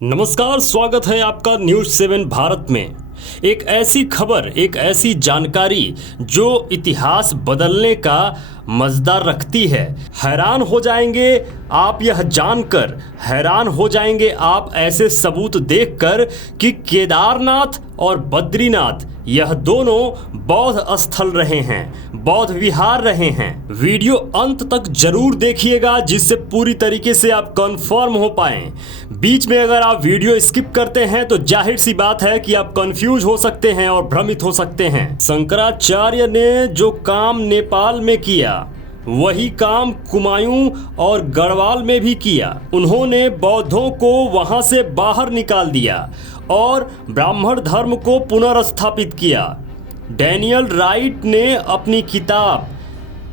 नमस्कार, स्वागत है आपका न्यूज़ 7 भारत में। एक ऐसी खबर, एक ऐसी जानकारी जो इतिहास बदलने का मज़ेदार रखती है। हैरान हो जाएंगे आप यह जानकर, हैरान हो जाएंगे आप ऐसे सबूत देखकर कि केदारनाथ और बद्रीनाथ यह दोनों बौद्ध स्थल रहे हैं, बौद्ध विहार रहे हैं। वीडियो अंत तक जरूर देखिएगा जिससे पूरी तरीके से आप कंफर्म हो पाएं। बीच में अगर आप वीडियो स्किप करते हैं तो जाहिर सी बात है कि आप कंफ्यूज हो सकते हैं और भ्रमित हो सकते हैं। शंकराचार्य ने जो काम नेपाल में किया वही काम कुमायूं और गढ़वाल में भी किया। उन्होंने बौद्धों को वहां से बाहर निकाल दिया और ब्राह्मण धर्म को पुनर्स्थापित किया। डैनियल राइट ने अपनी किताब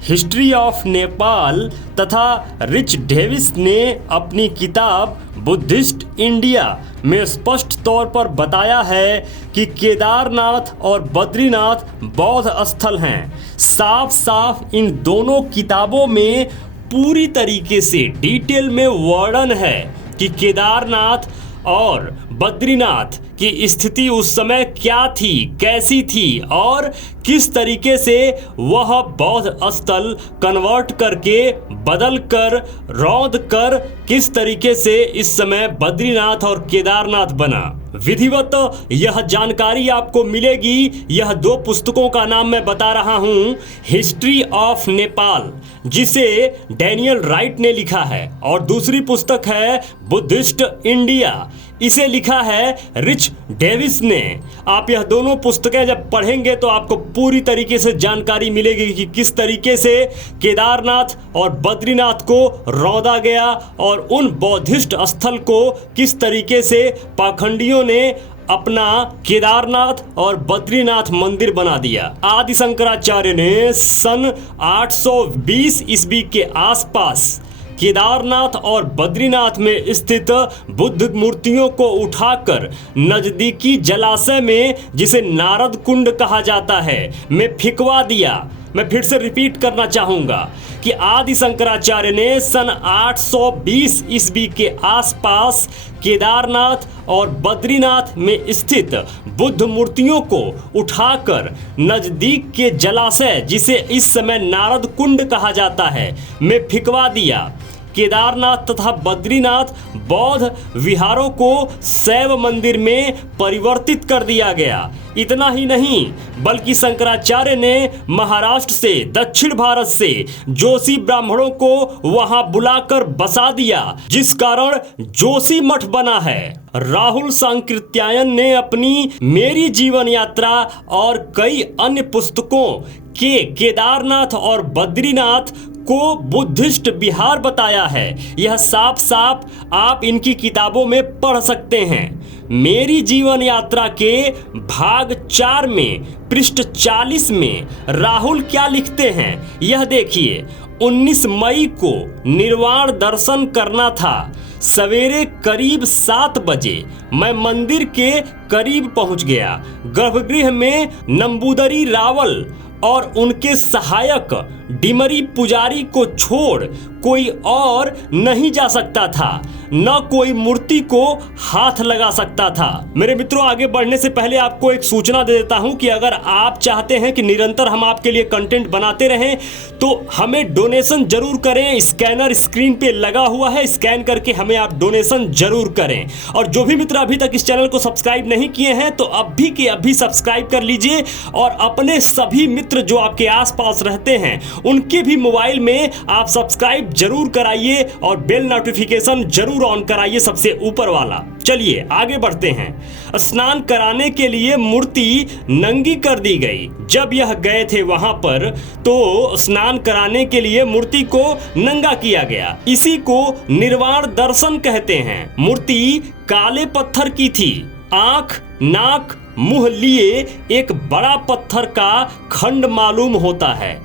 हिस्ट्री ऑफ नेपाल तथा रिच डेविस ने अपनी किताब बुद्धिस्ट इंडिया में स्पष्ट तौर पर बताया है कि केदारनाथ और बद्रीनाथ बौद्ध स्थल हैं। साफ साफ इन दोनों किताबों में पूरी तरीके से डिटेल में वर्णन है कि केदारनाथ और बद्रीनाथ की स्थिति उस समय क्या थी, कैसी थी और किस तरीके से वह बौद्ध स्थल कन्वर्ट करके बदल कर रौंद कर किस तरीके से इस समय बद्रीनाथ और केदारनाथ बना। विधिवत यह जानकारी आपको मिलेगी। यह दो पुस्तकों का नाम मैं बता रहा हूं, हिस्ट्री ऑफ नेपाल जिसे डैनियल राइट ने लिखा है और दूसरी पुस्तक है बुद्धिस्ट इंडिया, इसे लिखा है रिच डेविस ने। आप यह दोनों पुस्तकें जब पढ़ेंगे तो आपको पूरी तरीके से जानकारी मिलेगी कि किस तरीके से केदारनाथ और बद्रीनाथ को रौंदा गया और उन बौद्धिस्ट स्थल को किस तरीके से पाखंडियों ने अपना केदारनाथ और बद्रीनाथ मंदिर बना दिया। आदि शंकराचार्य ने सन 820 ईस्वी के आसपास केदारनाथ और बद्रीनाथ में स्थित बुद्ध मूर्तियों को उठाकर नजदीकी जलाशय में, जिसे नारद कुंड कहा जाता है, में फेंकवा दिया। मैं फिर से रिपीट करना चाहूँगा कि आदि शंकराचार्य ने सन 820 ईस्वी के आसपास केदारनाथ और बद्रीनाथ में स्थित बुद्ध मूर्तियों को उठाकर नजदीक के जलाशय, जिसे इस समय नारद कुंड कहा जाता है, में फेंकवा दिया। केदारनाथ तथा बद्रीनाथ बौद्ध विहारों को शैव मंदिर में परिवर्तित कर दिया गया। इतना ही नहीं बल्कि शंकराचार्य ने महाराष्ट्र से, दक्षिण भारत से जोशी ब्राह्मणों को वहां बुलाकर बसा दिया, जिस कारण जोशी मठ बना है। राहुल सांकृत्यायन ने अपनी मेरी जीवन यात्रा और कई अन्य पुस्तकों के केदारनाथ और बद्रीनाथ को बुद्धिस्ट विहार बताया है। यह साफ साफ आप इनकी किताबों में पढ़ सकते हैं। मेरी जीवन यात्रा के भाग 4 में पृष्ठ 40 में राहुल क्या लिखते हैं यह देखिए। 19 मई को निर्वाण दर्शन करना था। सवेरे करीब 7 बजे मैं मंदिर के करीब पहुंच गया। गर्भगृह में नंबूदरी रावल और उनके सहायक डिमरी पुजारी को छोड़ कोई और नहीं जा सकता था, न कोई मूर्ति को हाथ लगा सकता था। मेरे मित्रों, आगे बढ़ने से पहले आपको एक सूचना दे देता हूं कि अगर आप चाहते हैं कि निरंतर हम आपके लिए कंटेंट बनाते रहें तो हमें डोनेशन जरूर करें। स्कैनर स्क्रीन पे लगा हुआ है, स्कैन करके हमें आप डोनेशन जरूर करें। और जो भी मित्र अभी तक इस चैनल को सब्सक्राइब नहीं किए हैं तो अभी के अभी सब्सक्राइब कर लीजिए और अपने सभी मित्र जो आपके आसपास रहते हैं उनके भी मोबाइल में आप सब्सक्राइब जरूर कराइए और बेल नोटिफिकेशन जरूर ऑन कराइए, सबसे ऊपर वाला। चलिए आगे बढ़ते हैं। स्नान कराने के लिए मूर्ति नंगी कर दी गई। जब यह गए थे वहां पर तो स्नान कराने के लिए मूर्ति को नंगा किया गया। इसी को निर्वाण दर्शन कहते हैं। मूर्ति काले पत्थर की थी। आंख, नाक, मुंह लिए एक बड़ा पत्थर का खंड मालूम होता है।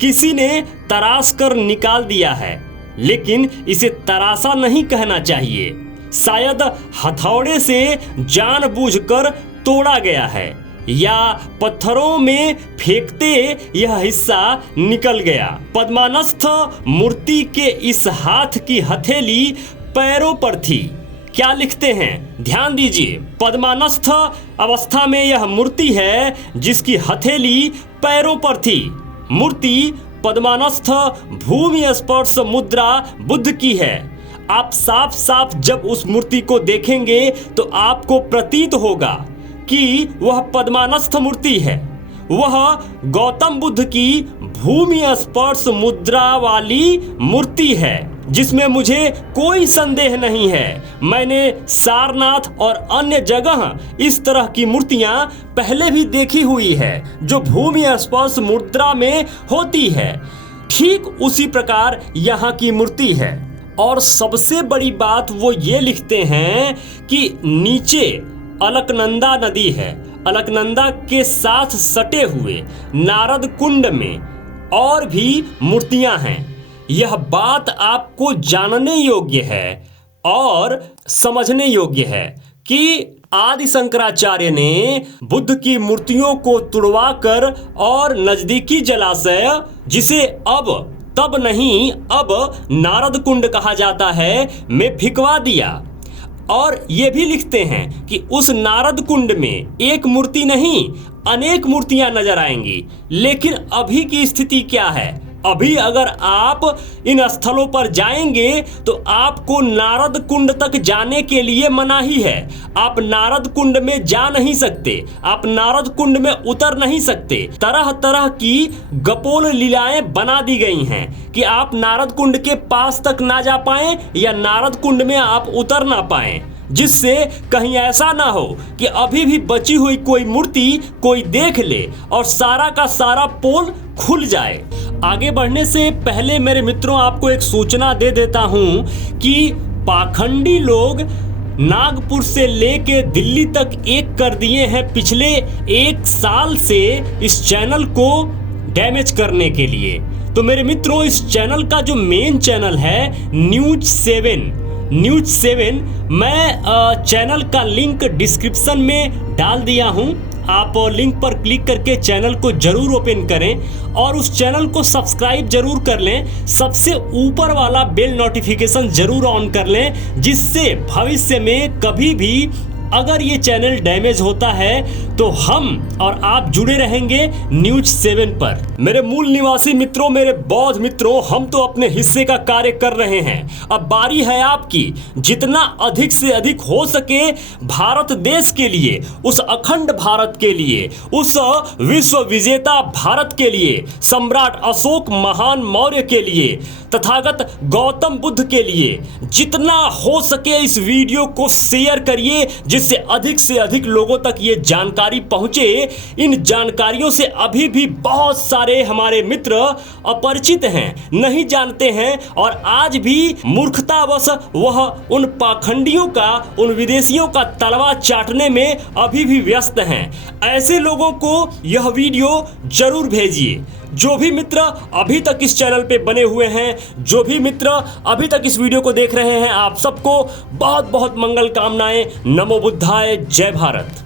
किसी ने तराश कर निकाल दिया है, लेकिन इसे तराशा नहीं कहना चाहिए। शायद हथौड़े से जानबूझकर तोड़ा गया है या पत्थरों में फेंकते यह हिस्सा निकल गया। पद्मानस्थ मूर्ति के इस हाथ की हथेली पैरों पर थी। क्या लिखते हैं, ध्यान दीजिए। पद्मावस्थ अवस्था में यह मूर्ति है जिसकी हथेली पैरों पर थी। मूर्ति पद्मावस्थ भूमि स्पर्श मुद्रा बुद्ध की है। आप साफ साफ जब उस मूर्ति को देखेंगे तो आपको प्रतीत होगा कि वह पद्मावस्थ मूर्ति है। वह गौतम बुद्ध की भूमि स्पर्श मुद्रा वाली मूर्ति है, जिसमें मुझे कोई संदेह नहीं है। मैंने सारनाथ और अन्य जगह इस तरह की मूर्तियां पहले भी देखी हुई है जो भूमि स्पर्श मुद्रा में होती है। ठीक उसी प्रकार यहाँ की मूर्ति है। और सबसे बड़ी बात वो ये लिखते हैं कि नीचे अलकनंदा नदी है। अलकनंदा के साथ सटे हुए नारद कुंड में और भी मूर्तियां हैं। यह बात आपको जानने योग्य है और समझने योग्य है कि आदि शंकराचार्य ने बुद्ध की मूर्तियों को तुड़वाकर और नजदीकी जलाशय, जिसे अब तब नहीं अब नारद कुंड कहा जाता है, में फिकवा दिया। और ये भी लिखते हैं कि उस नारद कुंड में एक मूर्ति नहीं अनेक मूर्तियां नजर आएंगी। लेकिन अभी की स्थिति क्या है? अभी अगर आप इन स्थलों पर जाएंगे तो आपको नारद कुंड तक जाने के लिए मनाही है। आप नारद कुंड में जा नहीं सकते, आप नारद कुंड में उतर नहीं सकते। तरह तरह की गपोल लीलाएं बना दी गई हैं कि आप नारद कुंड के पास तक ना जा पाएं या नारद कुंड में आप उतर ना पाएं, जिससे कहीं ऐसा ना हो कि अभी भी बची हुई कोई मूर्ति कोई देख ले और सारा का सारा पोल खुल जाए। आगे बढ़ने से पहले मेरे मित्रों आपको एक सूचना दे देता हूं कि पाखंडी लोग नागपुर से लेके दिल्ली तक एक कर दिए हैं पिछले 1 साल से इस चैनल को डैमेज करने के लिए। तो मेरे मित्रों, इस चैनल का जो मेन चैनल है न्यूज 7, मैं चैनल का लिंक डिस्क्रिप्शन में डाल दिया हूं। आप लिंक पर क्लिक करके चैनल को जरूर ओपन करें और उस चैनल को सब्सक्राइब जरूर कर लें। सबसे ऊपर वाला बेल नोटिफिकेशन जरूर ऑन कर लें, जिससे भविष्य में कभी भी अगर ये चैनल डैमेज होता है तो हम और आप जुड़े रहेंगे न्यूज 7 पर। मेरे मूल निवासी मित्रों, मेरे बौद्ध मित्रों, हम तो अपने हिस्से का कार्य कर रहे हैं। अब बारी है आपकी। जितना अधिक से अधिक हो सके भारत देश के लिए, उस अखंड भारत के लिए, उस विश्व विजेता भारत के लिए, सम्राट अशोक महान मौर्य के लिए, तथागत गौतम बुद्ध के लिए जितना हो सके इस वीडियो को शेयर करिए, जिससे अधिक से अधिक लोगों तक ये जानकारी पहुंचे। इन जानकारियों से अभी भी बहुत सारे हमारे मित्र अपरिचित हैं, नहीं जानते हैं और आज भी मूर्खतावश वह उन पाखंडियों का, उन विदेशियों का तलवा चाटने में अभी भी व्यस्त हैं। ऐसे लोगों को यह वीडियो जरूर भेजिए। जो भी मित्र अभी तक इस चैनल पे बने हुए हैं, जो भी मित्र अभी तक इस वीडियो को देख रहे हैं, आप सबको बहुत बहुत मंगल कामनाएं। नमो बुद्धाय, जय भारत।